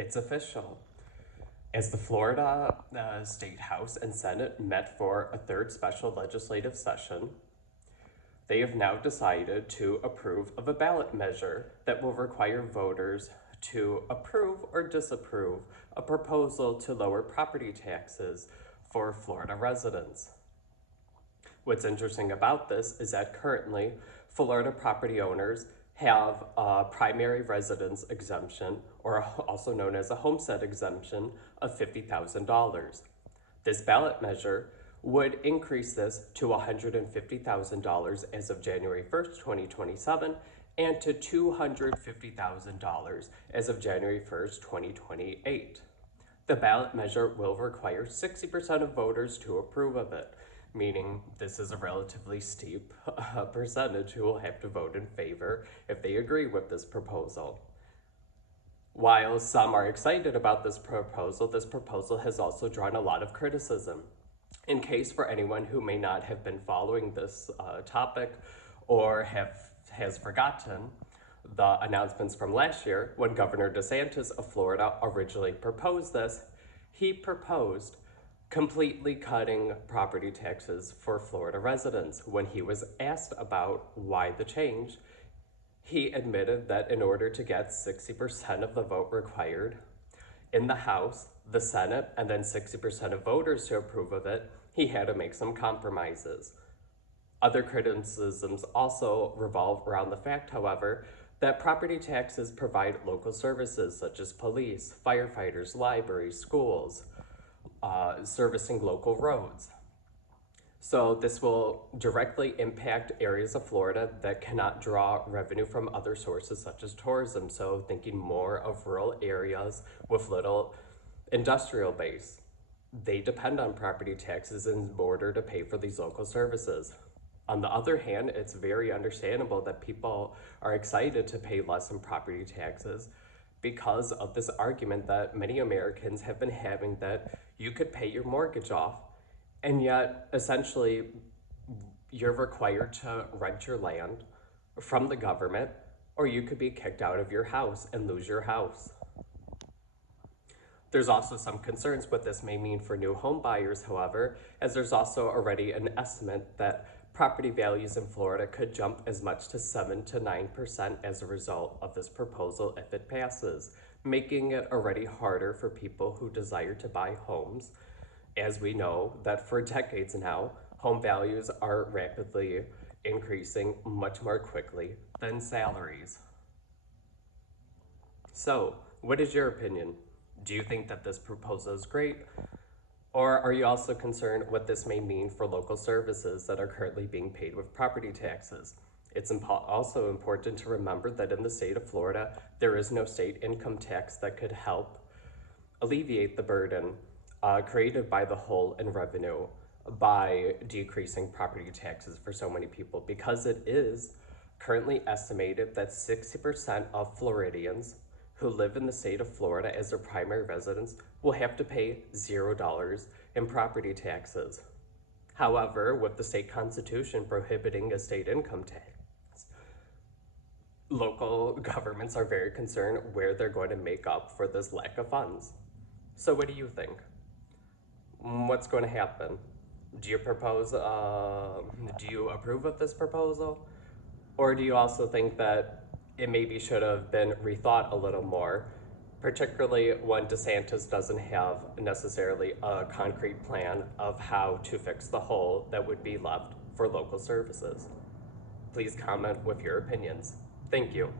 It's official. As the Florida State House and Senate met for a third special legislative session, they have now decided to approve of a ballot measure that will require voters to approve or disapprove a proposal to lower property taxes for Florida residents. What's interesting about this is that currently Florida property owners have a primary residence exemption, or also known as a homestead exemption, of $50,000. This ballot measure would increase this to $150,000 as of January 1st, 2027, and to $250,000 as of January 1st, 2028. The ballot measure will require 60% of voters to approve of it, meaning this is a relatively steep percentage who will have to vote in favor if they agree with this proposal. While some are excited about this proposal has also drawn a lot of criticism. In case for anyone who may not have been following this topic or has forgotten the announcements from last year when Governor DeSantis of Florida originally proposed this, he proposed completely cutting property taxes for Florida residents. When he was asked about why the change, he admitted that in order to get 60% of the vote required in the House, the Senate, and then 60% of voters to approve of it, he had to make some compromises. Other criticisms also revolve around the fact, however, that property taxes provide local services such as police, firefighters, libraries, schools, servicing local roads. So this will directly impact areas of Florida that cannot draw revenue from other sources such as tourism. So thinking more of rural areas with little industrial base. They depend on property taxes in order to pay for these local services. On the other hand, it's very understandable that people are excited to pay less in property taxes because of this argument that many Americans have been having that you could pay your mortgage off and yet essentially you're required to rent your land from the government, or you could be kicked out of your house and lose your house. There's also some concerns what this may mean for new home buyers, however, as there's also already an estimate that property values in Florida could jump as much to 7 to 9% as a result of this proposal if it passes, making it already harder for people who desire to buy homes, as we know that for decades now, home values are rapidly increasing much more quickly than salaries. So, what is your opinion? Do you think that this proposal is great? Or are you also concerned what this may mean for local services that are currently being paid with property taxes? It's also important to remember that in the state of Florida, there is no state income tax that could help alleviate the burden created by the hole in revenue by decreasing property taxes for so many people, because it is currently estimated that 60% of Floridians who live in the state of Florida as their primary residence will have to pay $0 in property taxes. However, with the state constitution prohibiting a state income tax, local governments are very concerned where they're going to make up for this lack of funds. So what do you think? What's going to happen? Do you approve of this proposal? Or do you also think that it maybe should have been rethought a little more, particularly when DeSantis doesn't have necessarily a concrete plan of how to fix the hole that would be left for local services? Please comment with your opinions. Thank you.